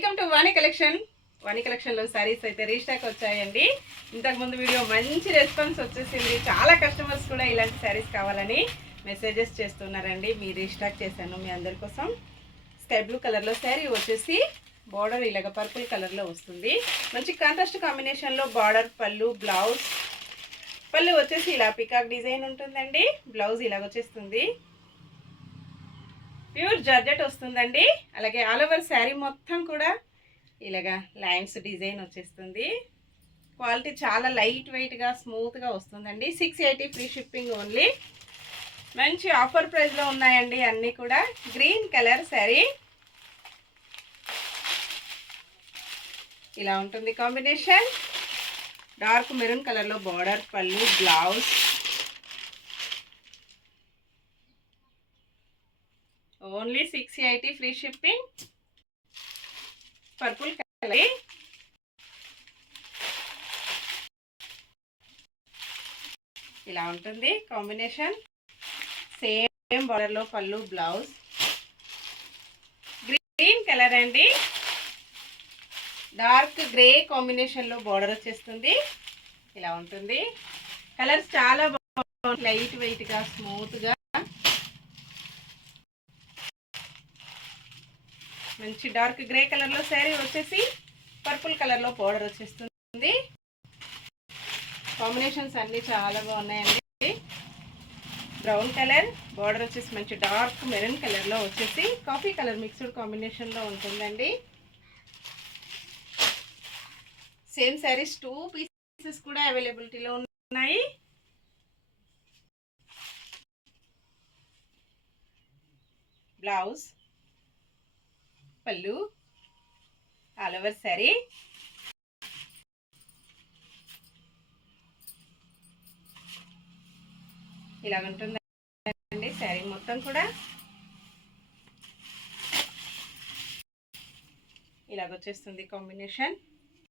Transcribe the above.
Welcome to Vani collection. Vani కలెక్షన్లో సారీస్ అయితే restock వచ్చాయండి. ఇంతకుముందు వీడియో మంచి రెస్పాన్స్ వచ్చేసింది. చాలా కస్టమర్స్ కూడా ఇలాంటి సారీస్ కావాలని మెసేజెస్ చేస్తున్నారండి. మీ రీస్టాక్ చేశాను మీ అందరి కోసం. స్కై బ్లూ కలర్లో శారీ వచ్చేసి బార్డర్ ఇలాగ పర్పుల్ కలర్లో వస్తుంది. మంచి కాంట్రాస్ట్ కాంబినేషన్లో బార్డర్, పళ్ళు, బ్లౌజ్. పళ్ళు వచ్చేసి ఇలా పికాక్ డిజైన్ ఉంటుందండి. బ్లౌజ్ ఇలాగ వచ్చేస్తుంది. ప్యూర్ జార్జెట్ వస్తుందండి. అలాగే ఆల్ ఓవర్ శారీ మొత్తం కూడా ఇలాగా లైన్స్ డిజైన్ వచ్చేస్తుంది. క్వాలిటీ చాలా లైట్ వెయిట్గా స్మూత్గా వస్తుందండి. 680 ఫ్రీ షిప్పింగ్ ఓన్లీ. మంచి ఆఫర్ ప్రైస్లో ఉన్నాయండి అన్నీ కూడా. గ్రీన్ కలర్ శారీ ఇలా ఉంటుంది కాంబినేషన్. డార్క్ మెరూన్ కలర్లో బార్డర్, పళ్ళు, blouse. Only 680 free shipping. Purple colour ఇలా ఉంటుంది కాంబినేషన్. సేమ్ బార్డర్లో పళ్ళు, బ్లౌజ్. గ్రీన్ కలర్ అండి. డార్క్ గ్రే కాంబినేషన్లో బార్డర్ వచ్చేస్తుంది. ఇలా ఉంటుంది. కలర్స్ చాలా బాగుంది. లైట్ వెయిట్గా స్మూత్గా మంచి డార్క్ గ్రే కలర్లో శారీ వచ్చేసి పర్పుల్ కలర్లో బార్డర్ వచ్చేస్తుంది. కాంబినేషన్స్ అన్నీ చాలా బాగున్నాయండి. బ్రౌన్ కలర్ బార్డర్ వచ్చేసి మంచి డార్క్ మెరూన్ కలర్లో వచ్చేసి కాఫీ కలర్ మిక్స్డ్ కాంబినేషన్లో ఉంటుందండి. సేమ్ శారీస్ 2 పీసెస్ కూడా అవైలబిలిటీలో ఉన్నాయి. బ్లౌజ్, పళ్ళు, ఆల్ ఓవర్ శారీ. ఇలా ఉంటుందండి శారీ మొత్తం కూడా. ఇలాగొచ్చేస్తుంది కాంబినేషన్.